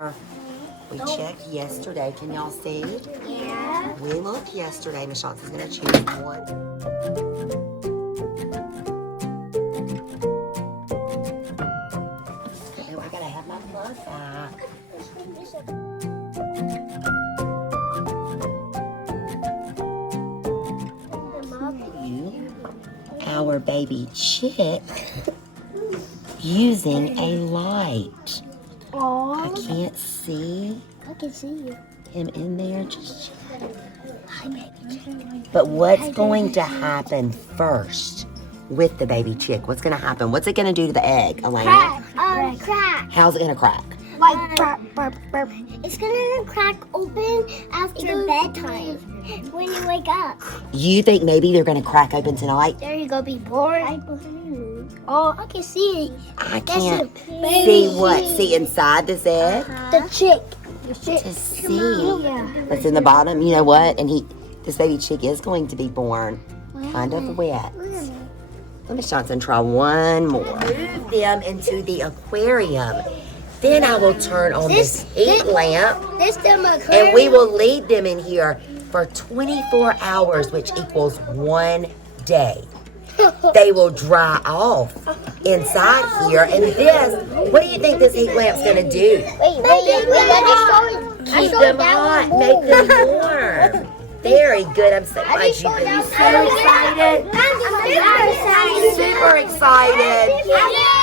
We checked yesterday. Can y'all see? Yeah. We looked yesterday. Miss Johnson's going to choose one. Oh, I got to have my plug back. Our baby chick using a light. Oh. I can't see I can see you. him in there. Just Hi, baby chick. but what's going to happen first with the baby chick? What's going to happen? What's it going to do to the egg, Elena? Crack. How's it going to crack? Like burp, burp, burp. It's gonna crack open after bedtime when you wake up. You think maybe they're going to crack open tonight? There you go, be born. Oh, I can see it. I That's can't a baby see what? chick. See inside this egg? The chick. The chick. To see Yeah. what's in the bottom. You know what? And this baby chick is going to be born kind of wet. Let Miss Johnson try one more. Move them into the aquarium. Then I will turn on this heat lamp, This them and we will leave them in here for 24 hours, which equals 1 day. They will dry off inside here, and what do you think this heat lamp's gonna do? Wait, let me show you. Keep them hot, make them warm. Very good. I'm so glad you've been so excited. I'm super excited. Super excited.